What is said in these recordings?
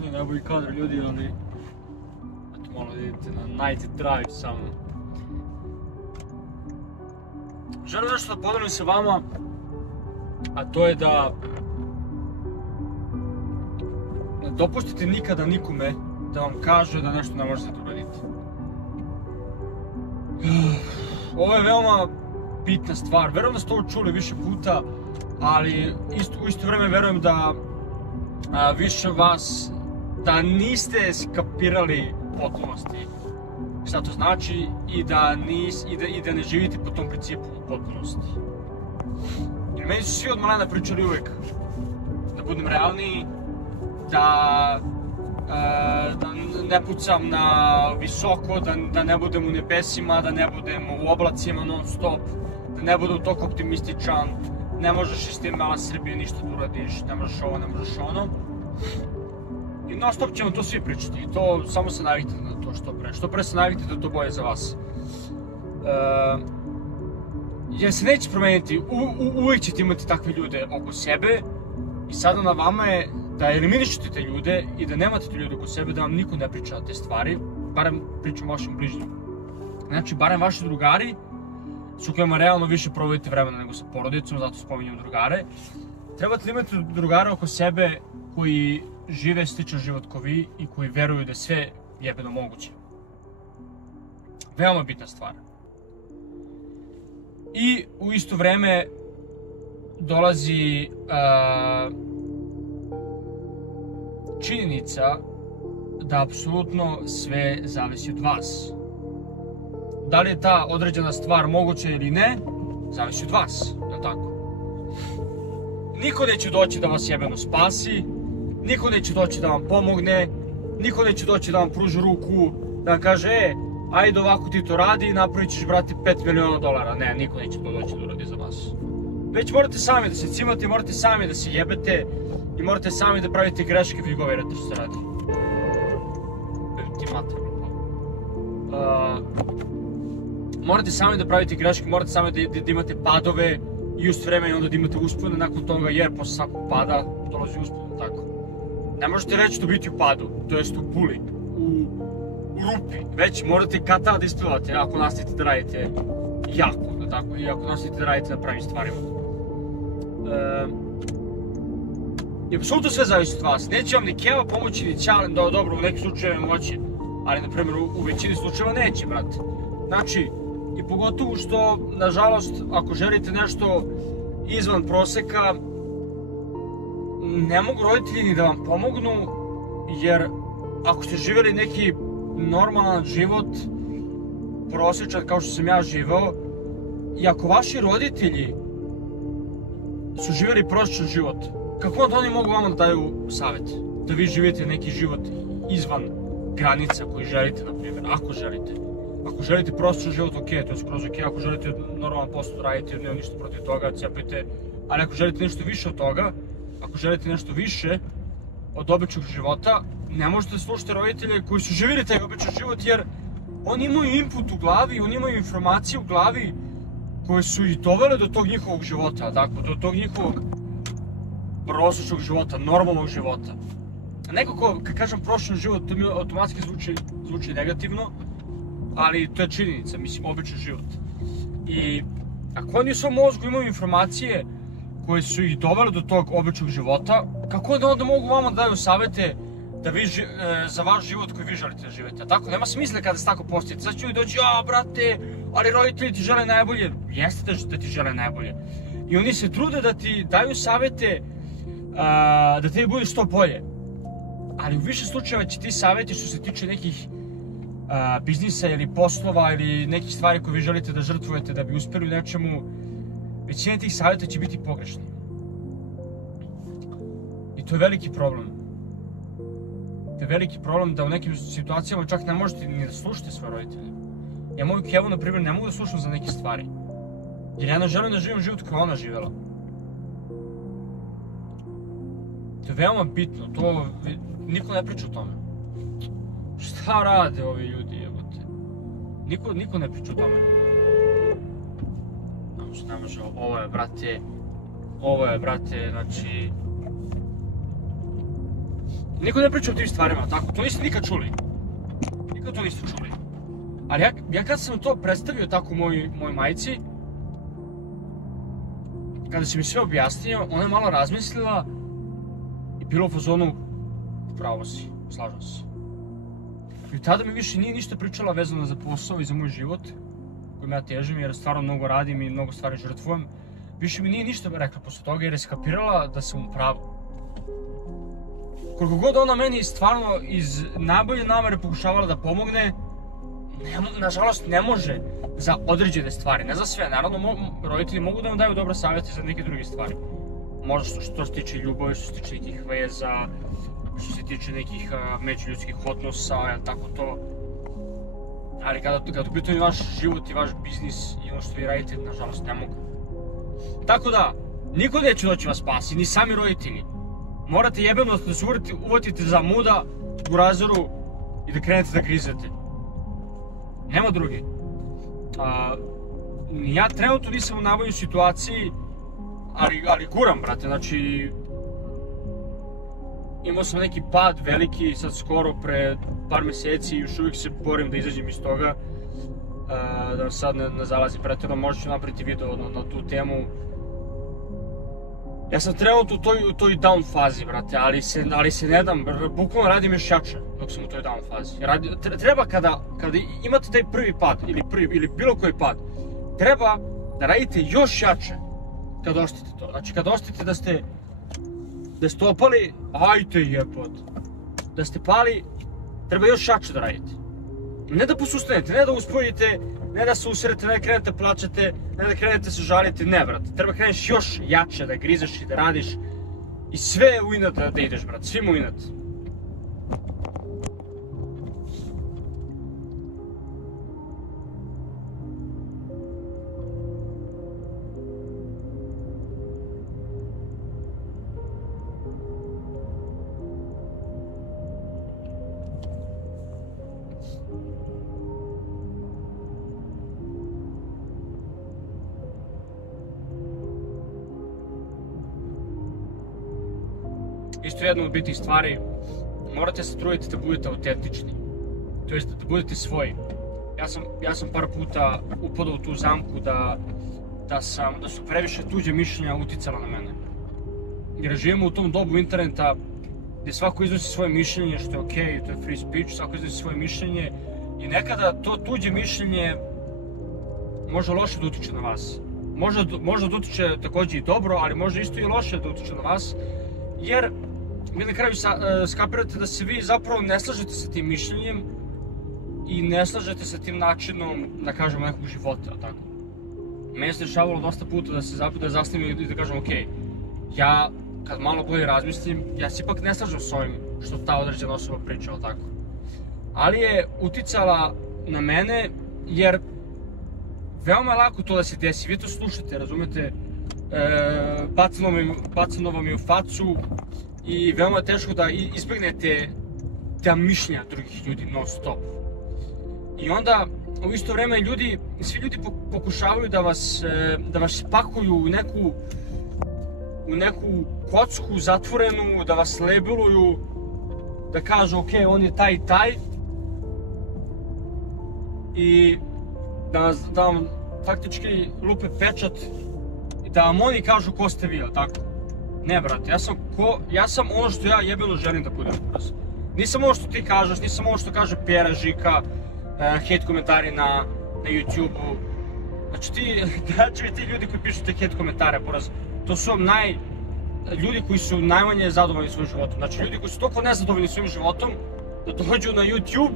nije najbolji kadar ljudi, ali eto malo vidite na night drive samo. Želim nešto da podelim sa vama, a to je da ne dopustite nikada nikome da vam kaže da nešto ne možete da uradite. Ovo je veoma bitna stvar, verujem da ste ovo čuli više puta, ali u isto vreme verujem da više vas, da niste skapirali potpunosti šta to znači i da ne živite po tom principu potpunosti. Jer meni su svi od malena pričali uvek da budem realniji, da ne pucam na visoko, da ne budem u nebesima, da ne budem u oblacima non stop, da ne budem toliko optimističan, ne možeš iz te mala Srbije ništa da uradiš, ne možeš ovo, ne možeš ono. I non stop ćemo to svi pričati i to samo se navikite na to što pre se navikite da to bolje za vas. Jer se neće promeniti, uvijek ćete imati takve ljude oko sebe i sada na vama je da eliminišete te ljude i da nemate te ljude oko sebe, da vam niko ne priča te stvari, barem pričam vašim bližnjim. Znači, barem vaši drugari, su kojima realno više provodite vremena nego sa porodicom, zato spominjem drugare. Trebate da imate drugare oko sebe koji žive sličan život kao vi i koji veruju da je sve jebeno moguće. Veoma bitna stvar. I u isto vreme dolazi činjenica da apsolutno sve zavisi od vas. Da li je ta određena stvar moguća ili ne, zavisi od vas, je li tako? Niko neće doći da vas jebeno spasi, niko neće doći da vam pomogne, niko neće doći da vam pruži ruku, da vam kaže, ajde ovako ti to radi i napravit ćeš, brate, $5 miliona. Ne, niko neće to doći da uradi za vas. Već morate sami da se cimate, morate sami da se jebete i morate sami da pravite greške i govorite što se radi. Ti mater. Morate sami da pravite greške, morate sami da imate padove i uz vreme i onda da imate uspone nakon toga, jer posle svakog pada dolazi uspon, tako. Ne možete reći da biti u padu, to jest u buli, u rupi, već morate kad-tad da isplivate ako nastavite da radite jako, tako, i ako nastavite da radite na pravim stvarima. I apsolutno sve zavisi od vas, neće vam ni Keva pomoći, ni Ćalen, da dobro, u nekim slučajevima moći, ali na primjer u većini slučajeva neće, brate. Znači, i pogotovo što, nažalost, ako želite nešto izvan proseka, ne mogu roditelji ni da vam pomognu, jer ako ste živjeli neki normalan život, prosječan kao što sam ja živeo, i ako vaši roditelji su živjeli prosječan život, kako onda oni mogu vama da daju savjet? Da vi živite neki život izvan granica koji želite, na primjer, ako želite. Ako želite prosječan život, ok, to je skroz ok, ako želite normalan posao da radite, nema ništa protiv toga, cepajte, ali ako želite nešto više od toga, ako želite nešto više od običnog života, ne možete slušati roditelje koji su živjeli taj običan život, jer oni imaju input u glavi, oni imaju informacije u glavi koje su ih dovele do tog njihovog života, tako, do tog njihovog prosječnog života, normalnog života. Nekako, kad kažem prosječan život, to mi automatski zvuči negativno, ali to je činjenica, mislim, običan život. I ako oni u svom mozgu imaju informacije koje su ih dovele do tog običnog života, kako onda mogu vama da daju savjete da vi, za vaš život koji vi želite da živete? Tako, nema smisla kada se tako postojite. Sad će ljudi doći, brate, ali roditelji ti žele najbolje. Jeste da ti žele najbolje. I oni se trude da ti daju savjete da tebi bude što bolje. Ali u više slučajeva će ti savjeti što se tiče nekih biznisa ili poslova ili nekih stvari koje vi želite da žrtvujete da bi uspjeli u nečemu, većina tih savjeta će biti pogrešni. I to je veliki problem. To je veliki problem da u nekim situacijama čak ne možete ni da slušate svoje roditelje. Ja moju Kevu, na primjer, ne mogu da slušam za neke stvari. Jer ja ne želim da živim život kao ona živjela. To je veoma bitno, to niko ne priča o tome. Šta rade ovi ljudi, jebote? Niko ne priča o tome. Ne može, ovo je, brate, znači... Niko ne priča o tim stvarima, tako? To niste nikad čuli. Nikad to niste čuli. Ali ja kad sam to predstavio tako mojoj majci, kada si mi sve objasnio, ona je malo razmislila i bila u fazonu, pravo si, slažem se. I tada mi više nije ništa pričala vezano za posao i za moj život, kojim ja težim jer stvarno mnogo radim i mnogo stvari žrtvujem. Više mi nije ništa rekla posle toga jer je skapirala da sam u pravu. Koliko god ona meni stvarno iz najbolje namere pokušavala da pomogne, nažalost ne može za određene stvari, ne za sve. Naravno, roditelji mogu da vam daju dobre savjete za neke druge stvari. Možda što se tiče ljubavi, što se tiče nekih veza, što se tiče nekih međuljudskih odnosa, tako to. Ali kada u pitanju vaš život i vaš biznis i ono što vi radite, nažalost ne mogu. Tako da, niko neće doći vas spasi, ni sami roditelji. Morate jebeno da se uvatite za muda u razoru i da krenete da grizete. Nema drugi. Ja trenutno nisam u najboljoj situaciji, ali guram, brate, znači... Imao sam neki pad veliki, sad skoro pre par meseci i još uvijek se borim da izađem iz toga. Da sad ne zalazim pretjerano, možda ću napraviti video na tu temu. Ja sam trenutno u toj down fazi, brate, ali se ne dam, bukvalno radim još jače dok sam u toj down fazi. Treba kada imate taj prvi pad, ili bilo koji pad, treba da radite još jače kad oštite to. Znači kad oštite da ste opali, ajte jebot. Da ste pali, treba još jače da radite. Ne da posustanete, ne da uspojite, ne da se usrete, ne da krenete plačete, ne da krenete se žalite, ne, brate. Treba kreneš još jače da grizeš i da radiš i sve u inat da ideš, brate, svim u inat. Isto jedna od bitnih stvari, morate se truditi da budete autentični, to jest da budete svoji. Ja sam par puta upadao u tu zamku da su previše tuđe mišljenja uticala na mene. Jer živimo u tom dobu interneta gdje svako iznosi svoje mišljenje, što je okej, to je free speech, svako iznosi svoje mišljenje i nekada to tuđe mišljenje može loše da utiče na vas. Može da utiče također i dobro, ali može isto i loše da utiče na vas, jer vi na kraju skapirate da se vi zapravo ne slažete sa tim mišljenjem i ne slažete sa tim načinom, da kažemo, nekog života, tako. Meni se dešavalo dosta puta da zasnim i da kažem, okej, ja kad malo bolje razmislim, ja se ipak ne slažem s ovim što ta određena osoba priča, tako. Ali je uticala na mene, jer veoma je lako to da se desi, vi to slušate, razumete, bacano vam je u facu i veoma je teško da izbjegnete ta mišljenja drugih ljudi non stop. I onda u isto vrijeme svi ljudi pokušavaju da vas pakuju u neku kocku zatvorenu, da vas labeluju, da kažu ok, on je taj i taj i da vam faktički lupe pečat i da vam oni kažu ko ste vi, tako? Ne, brate, ja sam ono što ja jebeno želim da budem. Nisam ono što ti kažeš, nisam ono što kaže Pera, Žika, hate komentari na YouTube-u. Znači ti ljudi koji pišu te hate komentare, poraz, to su vam ljudi koji su najmanje zadovoljni svojim životom. Znači ljudi koji su toliko nezadovoljni svojim životom, da dođu na YouTube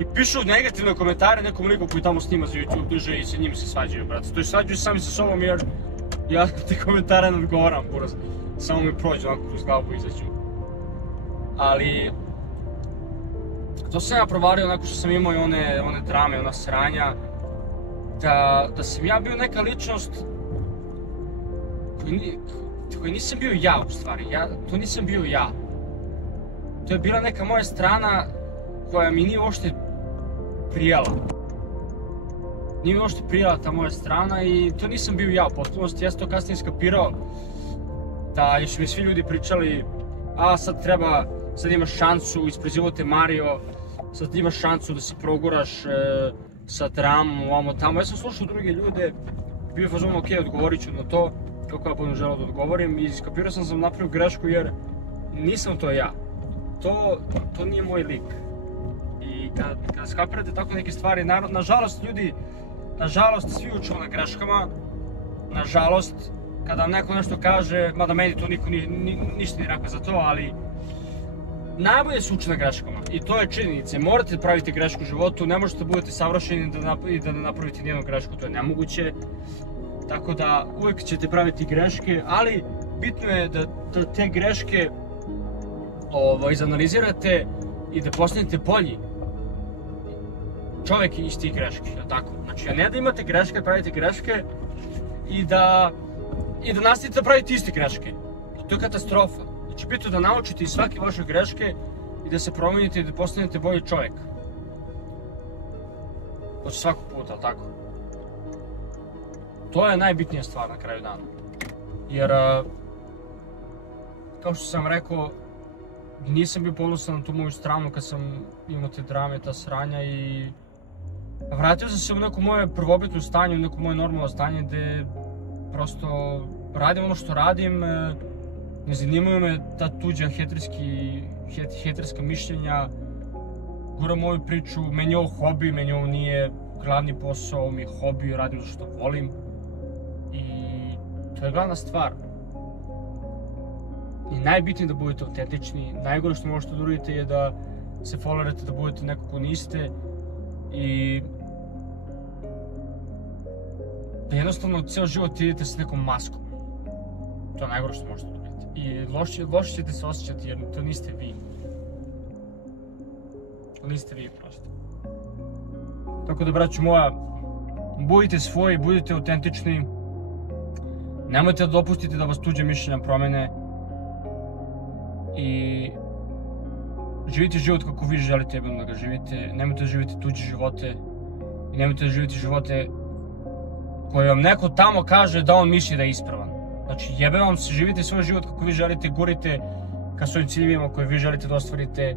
i pišu negativne komentare nekom liku koji tamo snima za YouTube duže i sa njim se svađaju, brate. To je svađaju sami sa sobom jer ja te komentare ne odgovaram, poraz. Samo mi prođe ovako kroz glavu i izađu. Ali to sam ja provario onako što sam imao i one drame, ona sranja, da sam ja bio neka ličnost koji nisam bio ja u stvari, to nisam bio ja. To je bila neka moja strana koja mi nije uopšte prijala. Nije mi uopšte prijala ta moja strana i to nisam bio ja u potpunosti, ja sam to kasnije skapirao. Da su mi svi ljudi pričali, sad sad imaš šansu, isprezivao te Mario, sad imaš šansu da se proguraš sa dramom, ovamo tamo. Ja sam slušao druge ljude, bio je fazon, ok, odgovorit ću na to, kako ja budem želeo da odgovorim, i iskapirao sam napravio grešku jer nisam to ja. To nije moj lik. I kad skapirate tako neke stvari, nažalost ljudi, svi uču na greškama, nažalost, kada vam neko nešto kaže, mada meni to niko ništa nije rekao za to, ali najbolje se uči na greškama i to je činjenica. Morate da pravite grešku u životu, ne možete da budete savršeni i da ne napravite nijednu grešku, to je nemoguće. Tako da uvijek ćete praviti greške, ali bitno je da te greške izanalizirate i da postanete bolji čovjek iz tih greški, tako? Znači, a ne da imate greške, pravite greške i da nastavite da pravite iste greške. To je katastrofa. Znači, bitno da naučite iz svake vaše greške i da se promijenite i da postanete bolji čovjek. Od svakog puta, ali tako? To je najbitnija stvar na kraju dana. Jer, kao što sam rekao, nisam bio ponosan na tu moju stranu kad sam imao te drame, ta sranja, i vratio sam se u neko moje prvobitno stanje, u neko moje normalno stanje gdje prosto radim ono što radim, ne zanimaju me ta tuđa heterska mišljenja, guram moju priču, meni je ovo hobi, meni ovo nije glavni posao, mi je hobi, radim što volim i to je glavna stvar. I najbitnije da budete autentični, najgore što možete da uradite je da se folirate, da budete neko ko niste i da jednostavno cijel život idete s nekom maskom. To je najgore što možete da uradite. I loše ćete se osjećati jer to niste vi. To niste vi prosto. Tako da, braćo moja, budite svoji, budite autentični, nemojte da dopustite da vas tuđe mišljenja promene i živite život kako vi želite da ga živite, nemojte da živite tuđe živote i nemojte da živite živote koje vam neko tamo kaže da on misli da je ispravan. Znači, jebe vam se, živite svoj život kako vi želite, gurite ka svojim ciljevima koje vi želite da ostvarite,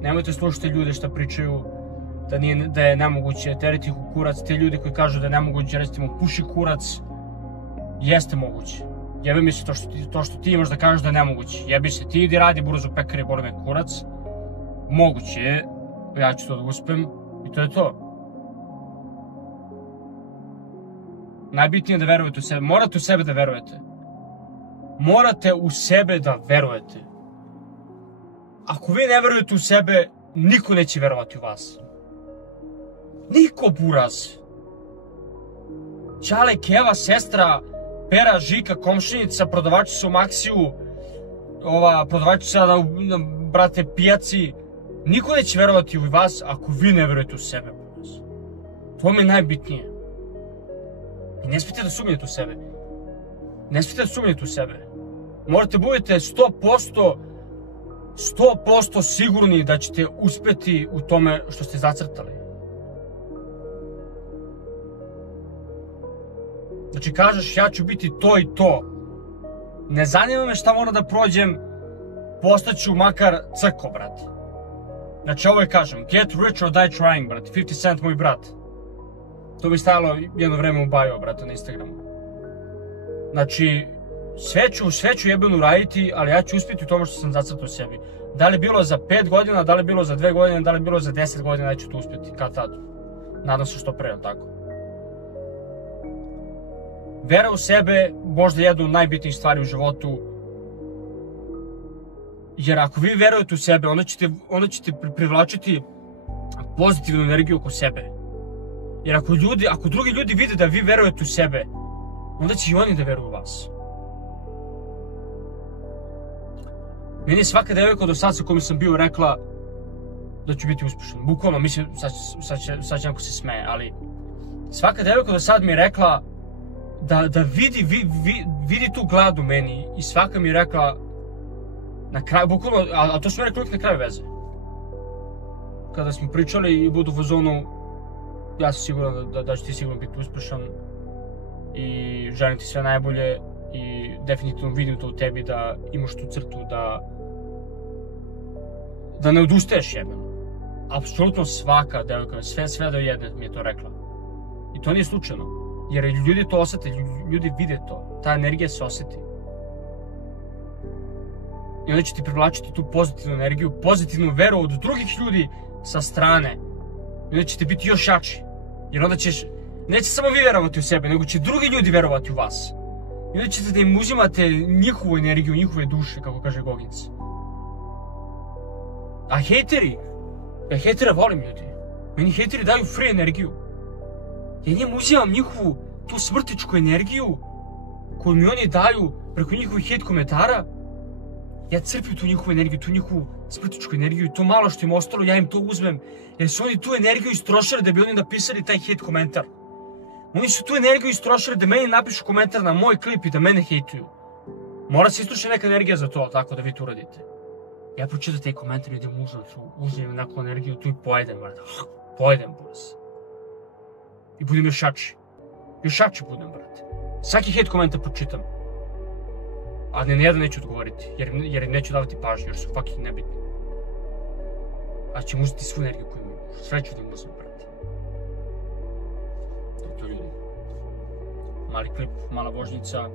nemojte slušati ljude šta pričaju da je nemoguće, terite ih u kurac, te ljudi koji kažu da je nemoguće, recite mu puši kurac, jeste moguće. Jebe mi se to što ti imaš da kažeš da je nemoguće. Jebi se, ti idi radi burzu pekare, boli me kurac. Moguće je, ja ću to da uspem i to je to. Najbitnije je da verujete u sebe, morate u sebe da verujete. Morate u sebe da verujete. Ako vi ne verujete u sebe, niko neće verovati u vas. Niko, buraz. Ćale, Keva, sestra, Pera, Žika, komšinica, prodavačica u Maksiju, prodavačica na brate pijaci, niko neće verovati u vas ako vi ne verujete u sebe. To mi je najbitnije. I ne smijete da sumnjate u sebe. Ne smijete da sumnjate u sebe. Morate budete 100% sigurni da ćete uspjeti u tome što ste zacrtali. Znači, kažeš ja ću biti to i to. Ne zanima me šta moram da prođem, postaću makar crko, brate. Znači, ovo je kažem, get rich or die trying, brate. 50 Cent, moj brat. To mi stajalo jedno vreme u bio, brate, na Instagramu. Znači, sve ću jebeno raditi, ali ja ću uspjeti u tome što sam zacrtao sebi. Da li bilo za 5 godina, da li bilo za 2 godine, da li bilo za 10 godina, ja ću to uspjeti, kad tad. Nadam se što pre, tako. Vera u sebe, možda jedna od najbitnijih stvari u životu. Jer ako vi verujete u sebe, onda ćete privlačiti pozitivnu energiju oko sebe. Jer ako drugi ljudi vide da vi verujete u sebe, onda će i oni da veruju u vas. Meni je svaka devojka do sad sa kojom sam bio rekla da ću biti uspješan. Bukvalno, mislim, sad će neko se smeje, ali svaka devojka do sad mi je rekla da vidi tu glad u meni i svaka mi je rekla na kraju, bukvalno, a to smo rekli uvijek na kraju veze. Kada smo pričali i budu u fazonu, ja sam siguran da će ti sigurno biti uspješan i želim ti sve najbolje i definitivno vidim to u tebi da imaš tu crtu da ne odustaješ jebeno. Apsolutno svaka devojka, sve do jedne mi je to rekla. I to nije slučajno, jer ljudi to osete, ljudi vide to, ta energija se oseti. I onda će ti privlačiti tu pozitivnu energiju, pozitivnu veru od drugih ljudi sa strane. I onda ćete biti još jači. Jer onda neće samo vi verovati u sebe, nego će drugi ljudi verovati u vas. I onda ćete da im uzimate njihovu energiju, njihove duše, kako kaže Goggins. A hejteri, ja hejtera volim ljudi. Meni hejteri daju free energiju. Ja njemu uzimam njihovu tu smrtičku energiju koju mi oni daju preko njihovih hejt komentara. Ja crpim tu njihovu energiju, tu njihovu smrtičku energiju i to malo što im ostalo, ja im to uzmem. Jer su oni tu energiju istrošili da bi oni napisali taj hejt komentar. Oni su tu energiju istrošili da meni napišu komentar na moj klip i da mene hejtuju. Mora se istrošiti neka energija za to, tako da vi to uradite. Ja pročitam taj komentar i idem u užasnu, uzmem neku energiju, tu i pojedem, brate. Pojedem, boz. I budem još jači. Još jači budem, brate. Svaki hejt komentar pročitam. A na jedan neću odgovoriti, jer neću davati pažnju, jer su fucking nebitni. A ću uzeti svu energiju koju imaju. Sve ću da im uzem, brate. To ljudi. Mali klip, mala vožnjica,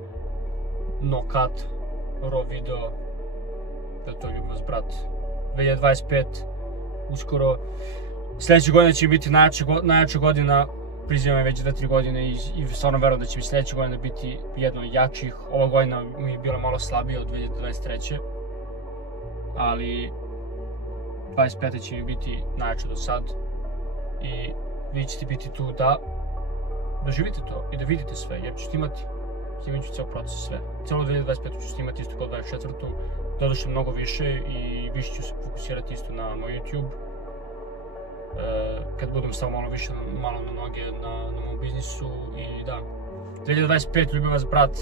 no cut, raw video. To ljubim vas, brat. 2025, uskoro. Sljedeće godine će biti najjača godina. Prizivam već 2-3 godine i stvarno verujem da će mi sljedeća godina biti jedna od jačih. Ova godina mi je bila malo slabija od 2023. Ali 25. će mi biti najjača do sad. I vi ćete biti tu da doživite to i da vidite sve, jer ću snimati. Snimat ću ceo proces, sve. Celo 2025. ću snimati isto kao 24. Doduše mnogo više i više ću se fokusirati isto na moj YouTube. Kad budem stao malo na noge na mom biznisu i da. 2025, ljubim vas, brat.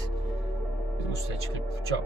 Idemo u sljedeći klip. Ćao.